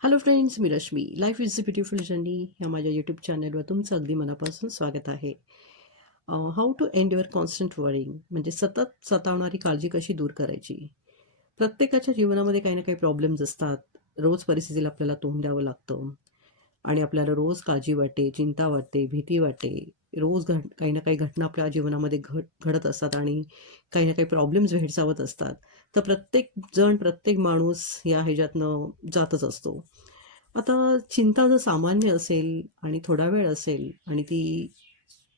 Hello friends, मी Rashmi. Life is a beautiful journey या माझ्या यूट्यूब चॅनलवर तुमचं अगदी मनापासून स्वागत आहे. How to end your constant worrying म्हणजे सतत सतावणारी काळजी कशी दूर करायची. प्रत्येकाच्या जीवनामध्ये काही ना काही प्रॉब्लेम्स असतात. रोज परिस्थितीला आपल्याला तोंड द्यावं लागतं आणि आपल्याला रोज काळजी वाटते, चिंता वाटते, भीती वाटते. रोज काही ना काही घटना आपल्या जीवनामध्ये घडत असतात आणि काही ना काही प्रॉब्लेम्स भेडसावत असतात. तर प्रत्येक जण, प्रत्येक माणूस या ह्याच्यातनं जातच असतो. आता चिंता जर सामान्य असेल आणि थोडा वेळ असेल आणि ती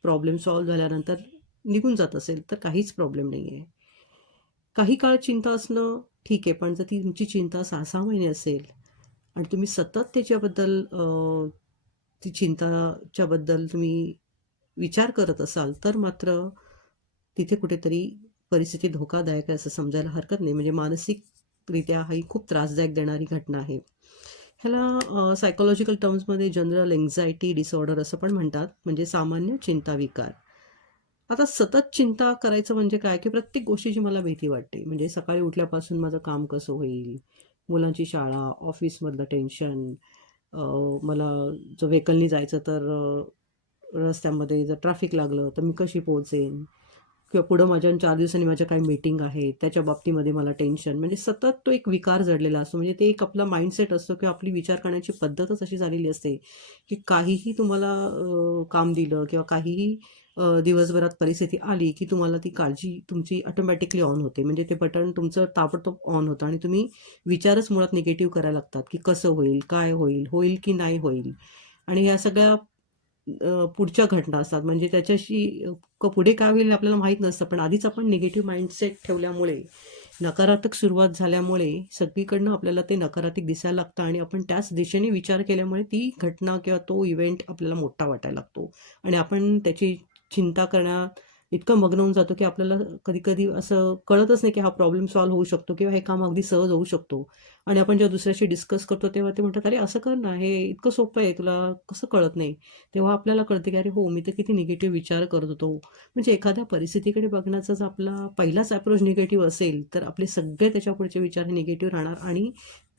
प्रॉब्लेम सॉल्व्ह झाल्यानंतर निघून जात असेल तर काहीच प्रॉब्लेम नाही आहे. काही काळ चिंता असणं ठीक आहे, पण जर ती तुमची चिंता 6-6 महिने असेल आणि तुम्ही सतत त्याच्याबद्दल ती चिंताच्याबद्दल तुम्ही विचार करत असाल, तर मात्र तिथे कुठेतरी परिस्थिती धोकादायक आहे असं समजायला हरकत नाही. म्हणजे मानसिकरित्या ही खूप त्रासदायक देणारी घटना आहे. ह्याला सायकॉलॉजिकल टर्म्समध्ये जनरल एन्झायटी डिसऑर्डर असं पण म्हणतात, म्हणजे सामान्य चिंता विकार. आता सतत चिंता करायचं म्हणजे काय, की प्रत्येक गोष्टीची मला भीती वाटते. म्हणजे सकाळी उठल्यापासून माझं काम कसं होईल, मुलांची शाळा, ऑफिसमधलं टेन्शन, अ, मला जर व्हेकलनी जायचं तर रस्त्यामध्ये जर ट्रॅफिक लागलं तर मी कशी पोहोचेन, किंवा पुढं माझ्या 4 दिवसांनी माझ्या काही मीटिंग आहे, त्याच्या बाबतीमध्ये मला टेन्शन. म्हणजे सतत तो एक विकार जडलेला असतो. म्हणजे ते एक आपला माइंडसेट असतो किंवा आपली विचार करण्याची पद्धतच अशी झालेली असते, की काहीही तुम्हाला काम दिलं किंवा काहीही दिवसभरात परिस्थिती आली, की तुम्हाला ती काळजी तुमची ऑटोमॅटिकली ऑन होते. म्हणजे ते बटन तुमचं ताबडतोब ऑन होतं आणि तुम्ही विचारच मुळात निगेटिव्ह करायला लागतात, की कसं होईल, काय होईल, होईल की नाही होईल. आणि ह्या सगळ्या पुढच्या घटना असतात. म्हणजे त्याच्याशी पुढे काय होईल आपल्याला माहीत नसतं. पण आधीच आपण निगेटिव्ह माइंडसेट ठेवल्यामुळे, नकारात्मक सुरुवात झाल्यामुळे सगळीकडनं आपल्याला ते नकारात्मक दिसायला लागतं आणि आपण त्याच दिशेने विचार केल्यामुळे ती घटना किंवा तो इव्हेंट आपल्याला मोठा वाटायला लागतो आणि आपण त्याची चिंता करण्यात इतकं मग्न होऊन जातो, की आपल्याला कधी-कधी असं कळतच नाही, की हा प्रॉब्लेम सॉल्व्ह होऊ शकतो किंवा हे काम अगदी सहज होऊ शकतो. आणि आपण जेव्हा दुसऱ्याशी डिस्कस करतो, तेव्हा ते म्हणतात, "अरे असं कर ना, हे इतकं सोपं आहे, तुला कसं कळत नाही?" तेव्हा आपल्याला कळतं, की अरे हो, मी तर किती निगेटिव्ह विचार करत होतो. म्हणजे एखाद्या परिस्थितीकडे बघण्याचा जर आपला पहिलाच अप्रोच निगेटिव्ह असेल, तर आपले सगळे त्याच्या पुढचे विचार हे निगेटिव्ह राहणार आणि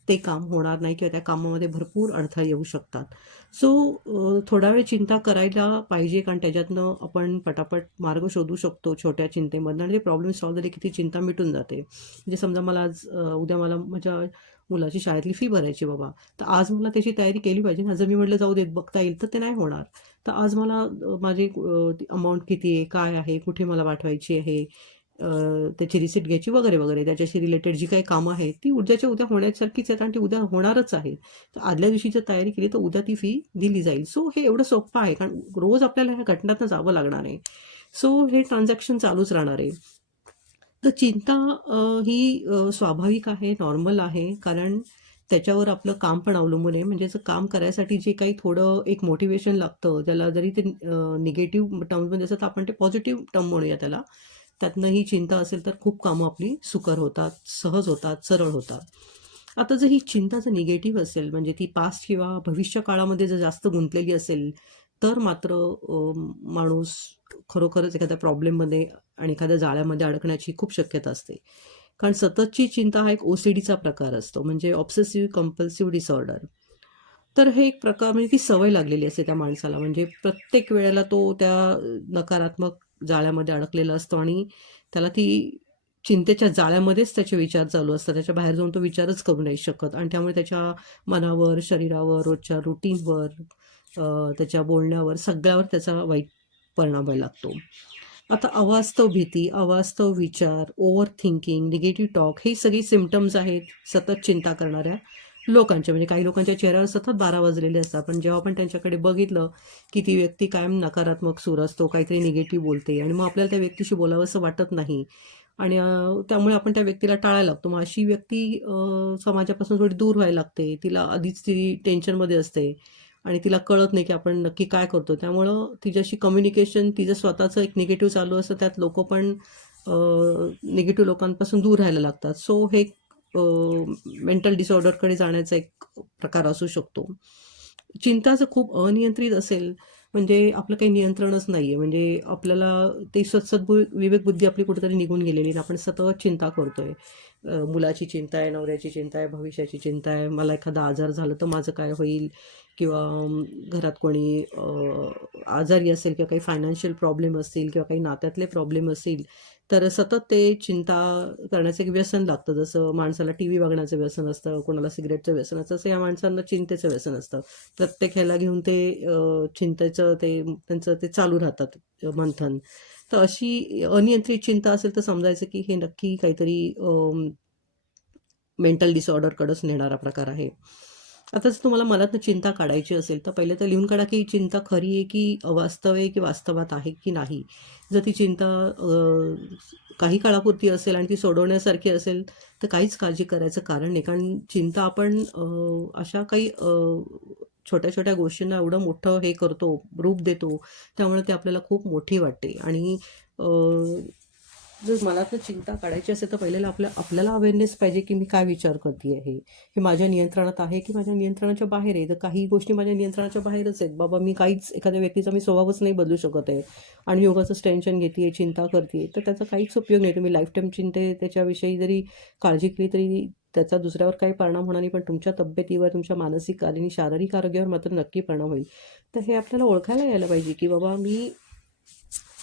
ते काम होणार नाही किंवा त्या कामामध्ये भरपूर अडथळे येऊ शकतात. सो थोडा वेळ चिंता करायला पाहिजे, कारण त्याच्यातनं आपण पटापट मार्ग शोधू शकतो छोट्या चिंतेमधनं आणि ते प्रॉब्लेम सॉल्व्ह झाले की ती चिंता मिटून जाते. म्हणजे समजा मला आज उद्या मला माझ्या मुलाची शाळेतली फी भरायची बाबा, तर आज मला त्याची तयारी केली पाहिजे ना. जर मी म्हटलं जाऊ देत बघता येईल, तर ते नाही होणार. तर आज मला माझी अमाउंट किती आहे, काय आहे, कुठे मला पाठवायची आहे, त्याची रिसिप्ट घ्यायची वगैरे, वगैरे. त्याच्याशी रिलेटेड जी काही कामं आहेत, ती उद्याच्या उद्या होण्यासारखीच आहेत आणि ती उद्या होणारच आहे. तर आदल्या दिवशी जर तयारी केली, तर उद्या ती फी दिली जाईल. सो हे एवढं सोपं आहे, कारण रोज आपल्याला ह्या घटनांना जावं लागणार आहे. सो हे ट्रान्झॅक्शन चालूच राहणार आहे. तर चिंता ही स्वाभाविक आहे, नॉर्मल आहे. कारण त्याच्यावर आपलं काम पण अवलंबून आहे. म्हणजे जर काम करायसाठी जे काही थोडं एक मोटिव्हेशन लागतं, त्याला जरी ते निगेटिव्ह टर्म्समध्ये असेल, तर आपण ते पॉझिटिव्ह टर्म म्हणूया त्याला. त्यातनं ही चिंता असेल, तर खूप कामं आपली सुकर होतात, सहज होतात, सरळ होतात. आता जर ही चिंता जर निगेटिव्ह असेल, म्हणजे ती पास्ट किंवा भविष्य काळामध्ये जर जास्त गुंतलेली असेल, तर मात्र माणूस खरोखरच एखाद्या प्रॉब्लेममध्ये आणि एखाद्या जाळ्यामध्ये अडकण्याची खूप शक्यता असते. कारण सततची चिंता हा एक OCDचा प्रकार असतो, म्हणजे ऑब्सेसिव्ह कंपल्सिव्ह डिसऑर्डर. तर हे एक प्रकार म्हणजे ती सवय लागलेली असते त्या माणसाला. म्हणजे प्रत्येक वेळेला तो त्या नकारात्मक जाळ्यामध्ये अडकलेला असतो आणि त्याला ती चिंतेच्या जाळ्यामध्येच त्याचे विचार चालू असतात. त्याच्या बाहेर जाऊन तो विचारच करू नाही शकत आणि त्यामुळे त्याच्या मनावर, शरीरावर, रोजच्या रुटीनवर, त्याच्या बोलण्यावर, सगळ्यावर त्याचा वाईट परिणाम व्हायला लागतो. आता अवास्तव भीती, अवास्तव विचार, ओव्हर थिंकिंग, निगेटिव्ह टॉक ही सगळी सिम्प्टम्स आहेत सतत चिंता करणाऱ्या लोकांच्या. म्हणजे काही लोकांच्या चेहऱ्यावर सतत 12 वाजलेले असतात. पण जेव्हा आपण त्यांच्याकडे बघितलं, की ती व्यक्ती कायम नकारात्मक सूर असतो, काहीतरी निगेटिव्ह बोलते आणि मग आपल्याला त्या व्यक्तीशी बोलावंसं वाटत नाही आणि त्यामुळे आपण त्या व्यक्तीला टाळायला लागतो. मग अशी व्यक्ती समाजापासून थोडी दूर व्हायला लागते. तिला आधीच ती टेन्शनमध्ये असते आणि तिला कळत नाही, की आपण नक्की काय करतो. त्यामुळं तिच्याशी कम्युनिकेशन तिचं स्वतःचं एक निगेटिव्ह चालू असतं. त्यात लोकं पण निगेटिव्ह लोकांपासून दूर राहायला लागतात. सो हे मेंटल डिसऑर्डरकडे जाण्याचा एक प्रकार असू शकतो. चिंता जर खूप अनियंत्रित असेल, म्हणजे आपलं काही नियंत्रणच नाहीये. म्हणजे आपल्याला ते विवेकबुद्धी आपली कुठेतरी निघून गेलेली आहे. आपण सतत चिंता करतोय. मुलाची चिंता आहे, नवऱ्याची चिंता आहे, भविष्याची चिंता आहे, मला एखादा आजार झालं तर माझं काय होईल, किंवा घरात कोणी आजारी असेल किंवा काही फायनान्शियल प्रॉब्लेम असतील किंवा काही नात्यातले प्रॉब्लेम असतील, तर सतत ते चिंता करण्याचं एक व्यसन लागतं. जसं माणसाला टी व्ही बघण्याचं व्यसन असतं, कोणाला सिगरेटचं व्यसन असतं, तसं या माणसांना चिंतेचं व्यसन असतं. प्रत्येक ह्याला घेऊन ते चिंतेचं त्यांचं ते चालू राहतात मंथन. तर अशी अनियंत्रित चिंता असेल तर समजायचं की हे नक्की काहीतरी मेंटल डिसऑर्डरकडेच नेणारा प्रकार आहे. आता जर तुम्हाला मनातनं चिंता काढायची असेल तर पहिले तर लिहून काढा की ही चिंता खरी आहे की अवास्तव आहे की वास्तवात आहे की नाही. जर ती चिंता काही काळापुरती असेल आणि ती सोडवण्यासारखी असेल तर काहीच काळजी करायचं कारण नाही. कारण चिंता आपण अशा काही छोट्या छोट्या गोष्टींना एवढं मोठं हे करतो, रूप देतो, त्यामुळे ते आपल्याला खूप मोठी वाटते. आणि जर मनातनं चिंता काढायची असेल तर पहिल्याला आपल्याला अवेअरनेस पाहिजे की मी काय विचार करते आहे, हे माझ्या नियंत्रणात आहे की माझ्या नियंत्रणाच्या बाहेर आहे. तर काही गोष्टी माझ्या नियंत्रणाच्या बाहेरच आहेत बाबा, मी काहीच एखाद्या व्यक्तीचा मी स्वभावच नाही बदलू शकत आहे आणि योगाचंच टेन्शन घेते, चिंता करते, तर त्याचा काहीच उपयोग नाही. तुम्ही लाईफ टाईम त्याच्याविषयी जरी काळजी केली तरी त्याचा दुसऱ्यावर काही परिणाम होणार नाही, पण तुमच्या तब्येतीवर, तुमच्या मानसिक आणि शारीरिक आरोग्यावर मात्र नक्की परिणाम होईल. तर हे आपल्याला ओळखायला यायला पाहिजे की बाबा मी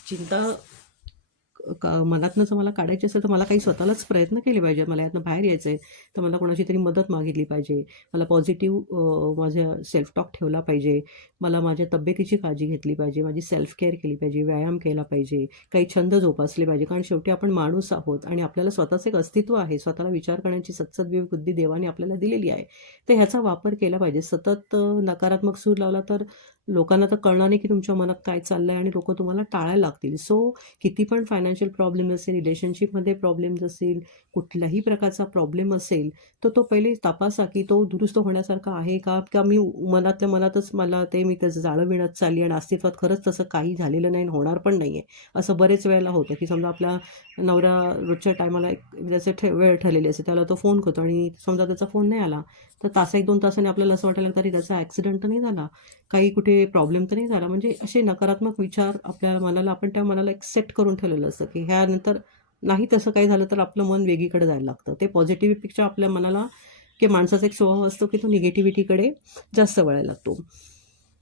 चिंता मनातनं जर मला काढायची असेल तर मला काही स्वतःलाच प्रयत्न केले पाहिजे. मला यातनं बाहेर यायचं आहे तर मला कोणाची तरी मदत मागितली पाहिजे. मला पॉझिटिव्ह माझा सेल्फ टॉक ठेवला पाहिजे. मला माझ्या तब्येतीची काळजी घेतली पाहिजे. माझी सेल्फ केअर केली पाहिजे. व्यायाम केला पाहिजे. काही छंद जोपासले पाहिजे. कारण शेवटी आपण माणूस आहोत आणि आपल्याला स्वतःचं एक अस्तित्व आहे. स्वतःला विचार करण्याची सद्सद्विवेक बुद्धी देवाने आपल्याला दिलेली आहे. तर ह्याचा वापर केला पाहिजे. सतत नकारात्मक सूर लावला तर लोकांना तर कळणार नाही की तुमच्या मनात काय चाललं आहे आणि लोकं तुम्हाला टाळायला लागतील. सो किती पण फायनान्शियल प्रॉब्लेम असेल, रिलेशनशिपमध्ये प्रॉब्लेम्स असतील, कुठल्याही प्रकारचा प्रॉब्लेम असेल, तर तो पहिले तपासा की तो दुरुस्त होण्यासारखा आहे का? का मी मनातल्या मनातच मला मी त्याचं जाळं विणत चालली आणि अस्तित्वात खरंच तसं काही झालेलं नाही आणि होणार पण नाही आहे. असं बरेच वेळेला होतं की समजा आपला नवरा रोजच्या टायमाला एक त्याचे वेळ ठरलेली असते, त्याला तो फोन करतो आणि समजा त्याचा फोन नाही आला, तर तास 1-2 तासाने आपल्याला असं वाटायला लागतं, अरे त्याचा ॲक्सिडेंट तर नाही झाला, काही कुठे प्रॉब्लेम तर नाही झाला. म्हणजे असे नकारात्मक विचार आपल्या मनाला, आपण त्या मनाला एक सेट करून ठेवलेलं असतं की ह्यानंतर नाही तसं काही झालं तर आपलं मन वेगळीकडे जायला लागतं. ते पॉझिटिव्हपेक्षा आपल्या मनाला, की माणसाचा एक स्वभाव असतो की तो निगेटिव्हिटीकडे जास्त वळायला लागतो.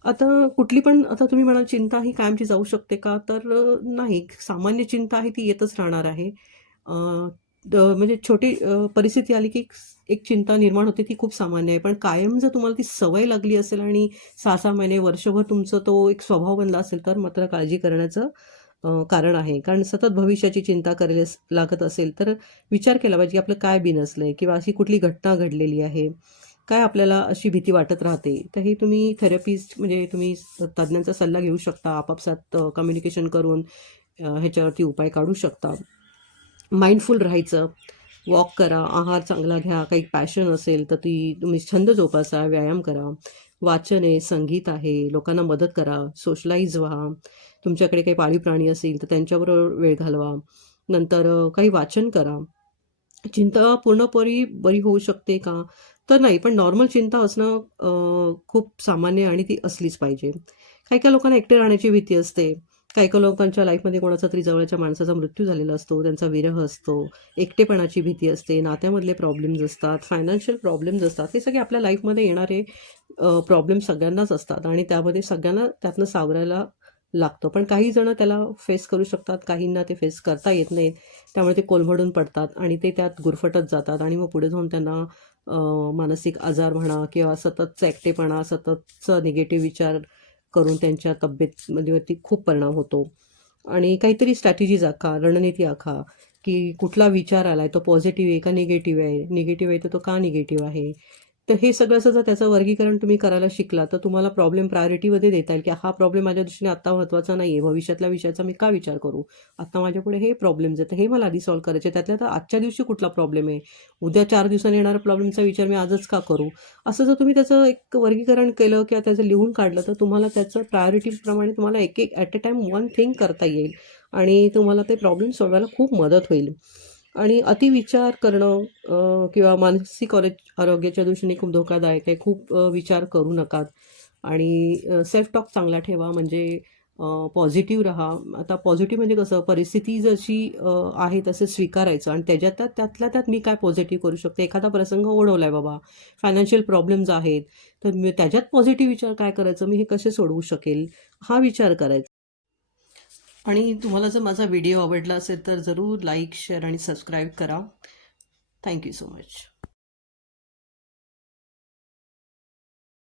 आता कुठली पण, आता तुम्ही म्हणाल चिंता ही कायमची जाऊ शकते का? तर नाही. सामान्य चिंता आहे ती येतच राहणार आहे. अ, म्हणजे छोटी परिस्थिती आली की एक चिंता निर्माण होते, ती खूप सामान्य आहे. पण कायम जर तुम्हाला ती सवय लागली असेल आणि 6-6 महिने, वर्षभर तुमचा तो एक स्वभाव बनला असेल, तर मात्र काळजी करण्याचं कारण आहे. कारण सतत भविष्याची चिंता करायला लागत असेल, तर विचार केला पाहिजे की आपलं काय बिनसलंय किंवा अशी कुठली घटना घडलेली आहे. काय आपल्याला अशी भीती वाटत राहते. तर हे तुम्ही थेरपिस्ट, म्हणजे तुम्ही तज्ञांचा सल्ला घेऊ शकता. आपापसात कम्युनिकेशन करून ह्याच्यावरती उपाय काढू शकता. माइंडफुल राहायचं, वॉक करा, आहार चांगला घ्या, काही पॅशन असेल तर ती तुम्ही छंद जोपासा, व्यायाम करा, वाचन आहे, संगीत आहे, लोकांना मदत करा, सोशलाइज व्हा. तुमच्याकडे काही पाळीव प्राणी असतील तर त्यांच्याबरोबर वेळ घालवा. नंतर काही वाचन करा. चिंता पूर्णपणे बरी होऊ शकते का? तर नाही, पण नॉर्मल चिंता असणं खूप सामान्य आणि ती असलीच पाहिजे. काही-काही लोकांना एकटे राहण्याची भीती असते. काही-काही लोकांच्या लाईफमध्ये कोणाचा तरी जवळच्या माणसाचा मृत्यू झालेला असतो, त्यांचा विरह असतो, एकटेपणाची भीती असते, नात्यामधले प्रॉब्लेम्स असतात, फायनान्शियल प्रॉब्लेम्स असतात. हे सगळे आपल्या लाईफमध्ये येणारे प्रॉब्लेम सगळ्यांनाच असतात आणि त्यामध्ये सगळ्यांना त्यातनं सावरायला लागतं. पण काही जण त्याला फेस करू शकतात, काहींना ते फेस करता येत नाही. त्यामुळे ते कोलमडून पडतात आणि ते त्यात गुरफटत जातात आणि मग पुढे जाऊन त्यांना मानसिक आजार म्हणा किंवा सततचा एकटेपणा, सततचा निगेटिव्ह विचार करून त्यांच्या तब्येतीवरती खूप परिणाम होतो. आणि काहीतरी स्ट्रॅटेजीज आखा, रणनीती आखा, की कुठला विचार आलाय तो पॉझिटिव्ह आहे का निगेटिव्ह आहे? निगेटिव्ह आहे तर तो का निगेटिव्ह आहे? तर हे सगळं असं जर त्याचं वर्गीकरण तुम्ही करायला शिकला, तर तुम्हाला प्रॉब्लेम प्रायोरिटीमध्ये देता येईल, की हा प्रॉब्लेम माझ्या दृष्टीने आत्ता महत्त्वाचा नाही आहे. भविष्यातल्या विषयाचा मी का विचार करू? आत्ता माझ्यापुढे हे प्रॉब्लेम्स आहेत, तर हे मला आधी सॉल्व्ह करायचे. त्यातल्या तर आजच्या दिवशी कुठला प्रॉब्लेम आहे? उद्या 4 दिवसांनी येणाऱ्या प्रॉब्लेमचा विचार मी आजच का करू? असं जर तुम्ही त्याचं एक वर्गीकरण केलं किंवा त्याचं लिहून काढलं, तर तुम्हाला त्याचं प्रायोरिटीप्रमाणे तुम्हाला एक at a time one thing करता येईल आणि तुम्हाला ते प्रॉब्लेम सोडवायला खूप मदत होईल. आणि अतिविचार करणं किंवा मानसिक आरोग्याच्या दृष्टीने खूप धोकादायक आहे. खूप विचार करू नका आणि सेल्फ टॉक चांगला ठेवा. म्हणजे पॉझिटिव्ह राहा. आता पॉझिटिव्ह म्हणजे कसं, परिस्थिती जशी आहे तसं स्वीकारायचं आणि त्यातल्या त्यात मी काय पॉझिटिव्ह करू शकते. एखादा प्रसंग ओढवला आहे बाबा, फायनान्शियल प्रॉब्लेम्स आहेत, तर मी त्याच्यात पॉझिटिव्ह विचार काय करायचं, मी हे कसे सोडवू शकेल, हा विचार करायचा. आणि तुम्हाला जर माझा व्हिडिओ आवडला असेल तर जरूर लाईक, शेअर आणि सबस्क्राईब करा. Thank you so much.